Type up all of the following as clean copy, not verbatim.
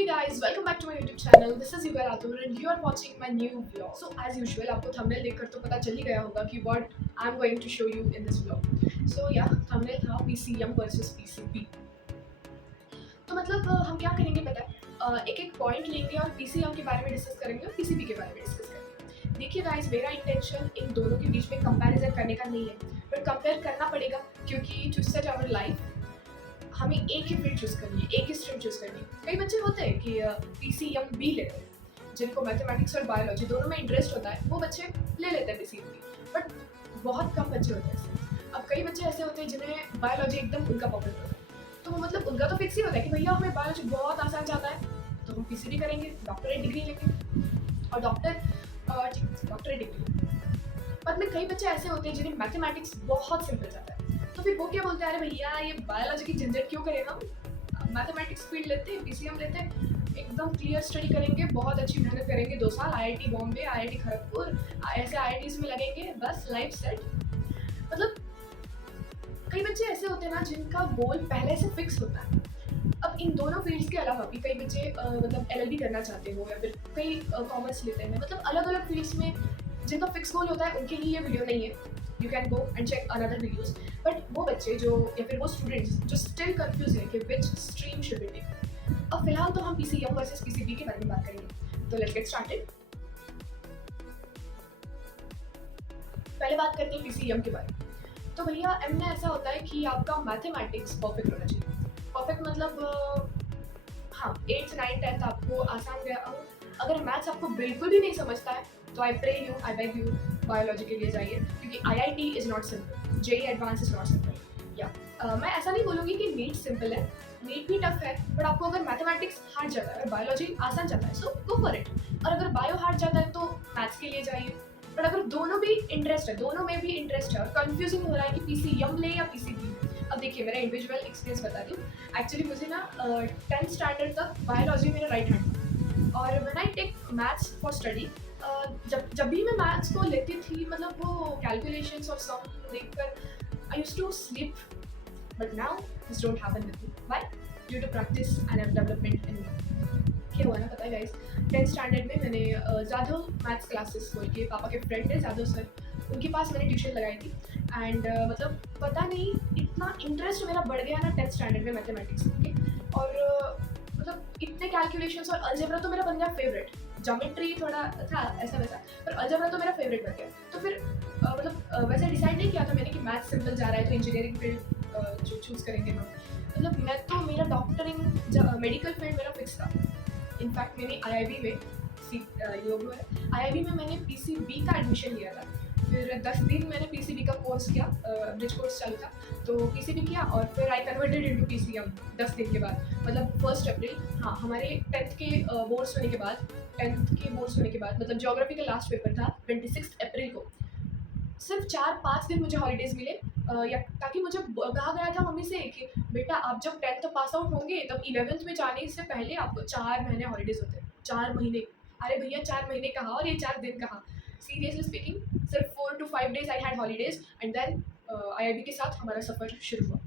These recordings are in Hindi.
Hey guys, welcome back to my YouTube channel. This is Yugal Atur and you are watching my new vlog. So as usual, आपको thumbnail देखकर तो पता चल ही गया होगा कि what I'm going to show you in this vlog. So yeah, thumbnail था PCM versus PCB. तो मतलब हम क्या करेंगे पता है, एक एक पॉइंट लेंगे और PCM के बारे में डिस्कस करेंगे और PCB के बारे में डिस्कस करेंगे. देखिए गाइस, मेरा इंटेंशन इन दोनों के बीच में कंपैरिजन करने का नहीं है, बट कंपेयर करना पड़ेगा क्योंकि टू सेट आवर लाइफ हमें एक ही फील्ड चूज करनी है, एक ही स्ट्रीम चूज करनी है. कई बच्चे होते हैं कि PCM बी लेते हैं, जिनको मैथमेटिक्स और बायोलॉजी दोनों में इंटरेस्ट होता है, वो बच्चे ले लेते हैं PCM बी. बट बहुत कम बच्चे होते हैं ऐसे. अब कई बच्चे ऐसे होते हैं जिन्हें बायोलॉजी एकदम उनका पॉपुलर होता है, तो मतलब उनका तो फिक्स ही होता है कि भैया हमें बायोलॉजी बहुत आसान जाता है, तो हम PCB करेंगे, डॉक्टरेट डिग्री लेंगे और डॉक्टरेट डिग्री. पर में कई बच्चे ऐसे होते हैं जिन्हें मैथमेटिक्स बहुत सिंपल जाता है, तो फिर वो क्या बोलते हैं, अरे भैया ये बायोलॉजी की झंझट क्यों करें, हम मैथमेटिक्स फील्ड लेते हैं, PCM लेते हैं, एकदम क्लियर स्टडी करेंगे, बहुत अच्छी मेहनत करेंगे, 2 साल IIT बॉम्बे, IIT खड़गपुर, ऐसे IITs में लगेंगे, बस लाइफ सेट. मतलब कई बच्चे ऐसे होते हैं ना जिनका गोल पहले से फिक्स होता है. अब इन दोनों फील्ड्स के अलावा भी कई बच्चे मतलब LLB करना चाहते हो या फिर कई कॉमर्स लेते हैं, मतलब अलग अलग फील्ड्स में जिनका फिक्स गोल होता है उनके लिए ये वीडियो नहीं है. You can go and check another videos. But वो बच्चे जो या फिर वो स्टूडेंट्स जो स्टिल कंफ्यूज है कि which stream should be take. अब फिलहाल तो हम PCM वर्सेस PCB के बारे में बात करेंगे, तो लेट्स गेट स्टार्टेड. पहले बात करते हैं PCM के बारे में. तो भैया M में ऐसा होता है कि आपका मैथमेटिक्स परफेक्ट होना चाहिए. परफेक्ट मतलब हाँ, 8th 9th 10th आपको आसान गया. अगर मैथ्स आपको बिल्कुल भी नहीं समझता है तो आई बेग यू बायोलॉजी के लिए जाइए, क्योंकि IIT is not simple, JEE advance is not simple. या मैं ऐसा नहीं बोलूँगी कि नीट सिंपल है, नीट भी टफ है, बट आपको अगर मैथमेटिक्स हार्ड जाता है और बायोलॉजी आसान जाता है सो गो फॉर इट. और अगर बायो हार्ड जाता है तो मैथ्स के लिए जाइए. बट अगर दोनों भी इंटरेस्ट है, दोनों में भी इंटरेस्ट है और कंफ्यूजिंग हो रहा है कि PCM ले या PCB. अब देखिए मेरा इंडिविजुअल एक्सपीरियंस बता दूँ. एक्चुअली मुझे ना 10th स्टैंडर्ड तक बायोलॉजी मेरा राइट हैंड था, और when I take maths for study, जब भी मैं मैथ्स को लेती थी, मतलब वो कैलकुलेशंस और सम देखकर I used to sleep. But now this don't happen with me. Why? Due to practice and development in me. क्या हुआ ना पता है गाइस, 10th स्टैंडर्ड में मैंने जाधव मैथ्स क्लासेस खोल के, पापा के फ्रेंड थे जाधव सर, उनके पास मैंने ट्यूशन लगाई थी. एंड मतलब पता नहीं इतना इंटरेस्ट मेरा बढ़ गया ना 10th स्टैंडर्ड में मैथमेटिक्स के. और मतलब इतने कैलकुलेशंस और अलजेब्रा तो मेरा बन गया फेवरेट. ज्योमेट्री थोड़ा था ऐसा वैसा, पर अलजेब्रा तो मेरा फेवरेट बन गया. तो फिर मतलब वैसे डिसाइड नहीं किया था मैंने कि मैथ्स सिंपल जा रहा है तो इंजीनियरिंग फील्ड जो चूज़ करेंगे हम. मतलब मैं तो मेरा डॉक्टरिंग मेडिकल फील्ड मेरा फिक्स था. इनफैक्ट मैंने IIB में IIB में मैंने PCB का एडमिशन लिया था. फिर 10 दिन मैंने PCB का कोर्स किया, ब्रिज कोर्स चालू था, तो PCB किया और फिर आई कन्वर्टेड इनटू PCM 10 दिन के बाद. मतलब 1 अप्रैल, हाँ, हमारे 10th के बोर्ड्स होने के बाद, मतलब ज्योग्राफी का लास्ट पेपर था 26 अप्रैल को. सिर्फ 4-5 दिन मुझे हॉलीडेज मिले, या ताकि मुझे कहा गया था मम्मी से कि बेटा आप जब 10th पास आउट होंगे तब 11th में जाने से पहले आपको 4 महीने हॉलीडेज होते हैं. 4 महीने? अरे भैया 4 महीने कहाँ और ये 4 दिन कहाँ. सीरियसली स्पीकिंग, सिर्फ 4 to 5 days I had holidays and then IIB के साथ हमारा सफ़र शुरू हुआ.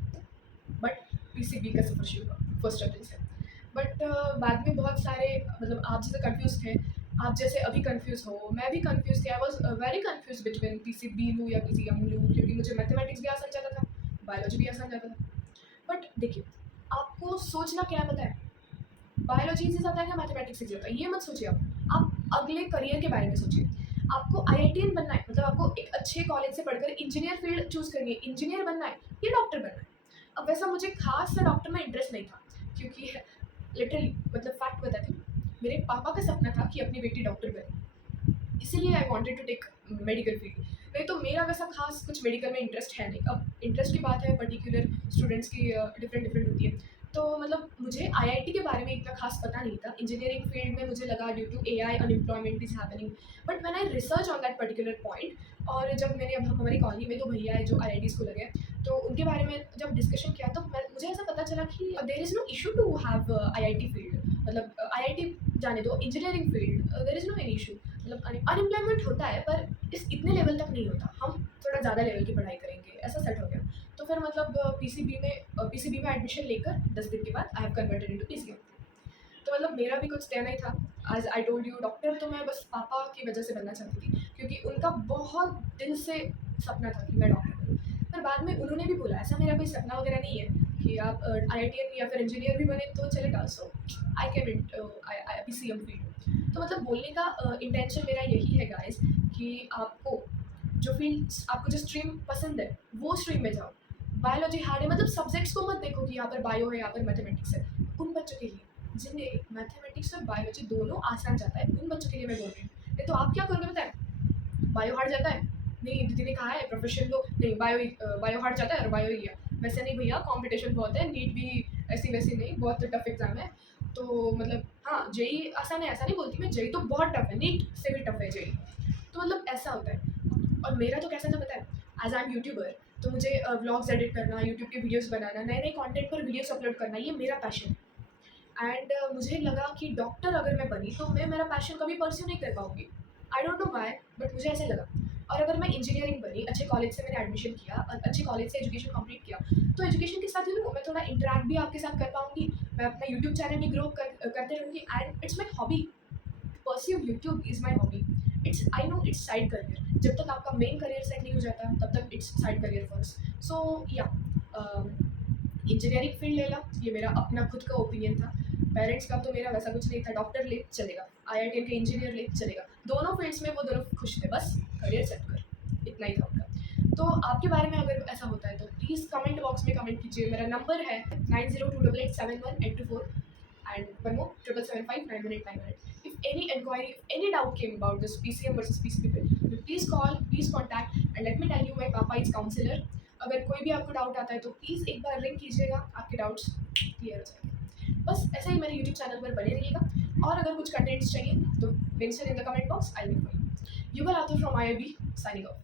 बट PCB का सफ़र शुरू हुआ 1 अप्रैल से. बट बाद में बहुत सारे, मतलब आप जैसे कंफ्यूज थे, आप जैसे अभी कंफ्यूज हो, मैं भी कंफ्यूज थी. I was very confuse between PCB लूँ या PCM लूँ, क्योंकि मुझे मैथमेटिक्स भी आसान जाता था, बायोलॉजी भी आसान जाता था. बट देखिए, आपको सोचना क्या है पता है, बायोलॉजी से ज़्यादा है या मैथमेटिक्स से ज़्यादा, ये मत सोचिए. आप अगले करियर के बारे में सोचिए. आपको IITian बनना है, मतलब आपको एक अच्छे कॉलेज से पढ़कर इंजीनियर फील्ड चूज़ करनी है, इंजीनियर बनना है या डॉक्टर बनना है. अब वैसा मुझे खास सा डॉक्टर में इंटरेस्ट नहीं था, क्योंकि लिटरली मतलब फैक्ट बताती हूँ, मेरे पापा का सपना था कि अपनी बेटी डॉक्टर बने, इसीलिए I wanted to take medical field. नहीं तो मेरा वैसा खास कुछ मेडिकल में इंटरेस्ट है नहीं. अब इंटरेस्ट की बात है, पर्टिकुलर स्टूडेंट्स की डिफरेंट होती है. तो मतलब मुझे IIT के बारे में इतना खास पता नहीं था. इंजीनियरिंग फील्ड में मुझे लगा due to AI unemployment is happening. But when I research on that particular point, और जब मैंने, अब हमारी कॉलोनी में 2 भैया है जो IITs को लगे, तो उनके बारे में जब डिस्कशन किया तो मुझे ऐसा पता चला कि there is no issue to have IIT field. मतलब IIT जाने दो, engineering field there is no any issue. मतलब अनएम्प्लॉयमेंट होता है पर इस इतने लेवल तक नहीं होता, हम थोड़ा ज़्यादा लेवल की पढ़ाई करेंगे, ऐसा सेट हो गया. तो फिर मतलब PCB में एडमिशन लेकर 10 दिन के बाद I have converted into PCM. तो तो मतलब मेरा भी कुछ कहना ही था। As I told you, doctor तो मैं बस पापा की वजह से बनना चाहती थी, क्योंकि उनका बहुत दिल से सपना था कि मैं डॉक्टर बनूँ। पर बाद में उन्होंने भी बोला, ऐसा मेरा कोई सपना वगैरह नहीं है कि आप IITian या फिर इंजीनियर भी बने तो चलेगा। So I can I PCM field. तो मतलब बोलने का इंटेंशन मेरा यही है गाइस, कि आपको जो फील्ड, आपको जो स्ट्रीम पसंद है वो स्ट्रीम में जाओ। बायोलॉजी हार्ड है, मतलब सब्जेक्ट्स को मत देखो कि यहाँ पर बायो है, यहाँ पर मैथमेटिक्स है। उन बच्चों के लिए जिन्हें मैथमेटिक्स और बायोलॉजी दोनों आसान जाता है, उन बच्चों के लिए मैं बोल रही हूँ। नहीं तो आप क्या करोगे पता है? बायो हार्ड जाता है, नहीं दीदी ने कहा है प्रोफेशन लो, नहीं बायो हार्ड जाता है और बायो ही लिया। वैसे नहीं भैया, कंपटीशन बहुत है, नीट भी ऐसी वैसी नहीं, बहुत टफ एग्जाम है। तो मतलब हाँ, जेई आसान है ऐसा नहीं बोलती मैं, जेई तो बहुत टफ है, नीट से भी टफ है जेई। तो मतलब ऐसा होता है। और मेरा तो कैसा था पता है? एज आई एम यूट्यूबर, तो मुझे व्लॉग्स एडिट करना, यूट्यूब के वीडियोस बनाना, नए नए कंटेंट पर वीडियोस अपलोड करना, ये मेरा पैशन है। एंड मुझे लगा कि डॉक्टर अगर मैं बनी तो मैं मेरा पैशन कभी परस्यू नहीं कर पाऊँगी। I don't know why, but मुझे ऐसे लगा। और अगर मैं इंजीनियरिंग बनी, अच्छे कॉलेज से मैंने एडमिशन किया और अच्छे कॉलेज से एजुकेशन कंप्लीट किया, तो एजुकेशन के साथ मैं थोड़ा इंटरैक्ट भी आपके साथ कर पाऊँगी, मैं अपना यूट्यूब चैनल भी ग्रो करते रहूँगी, and it's my hobby. Pursue YouTube is my hobby. It's, I know it's side career, जब तक आपका मेन करियर सेट नहीं हो जाता तब तक इट्स साइड करियर फर्स्ट। सो या इंजीनियरिंग फील्ड लेना, ये मेरा अपना खुद का ओपिनियन था। पेरेंट्स का तो मेरा वैसा कुछ नहीं था, डॉक्टर ले चलेगा, IITian के इंजीनियर ले चलेगा, दोनों फील्ड्स में वो दोनों खुश थे, बस करियर सेट कर, इतना ही था उनका। तो आपके बारे में अगर ऐसा होता है तो प्लीज़ कमेंट बॉक्स में कमेंट कीजिए। मेरा नंबर है 9028871824 and one more 7775918918. If any inquiry, if any doubt came about this PCM versus PCB field, then please call, please contact, and let me tell you, my papa is counselor. अगर कोई भी आपको डाउट आता है तो प्लीज़ एक बार रिंग कीजिएगा, आपके डाउट्स क्लियर हो जाएंगे। बस ऐसा ही मेरे यूट्यूब चैनल पर बने रहिएगा, और अगर कुछ कंटेंट्स चाहिए तो mention in the comment box, I will for you. युगल आतुर फ्रॉम IIB, साइनिंग ऑफ।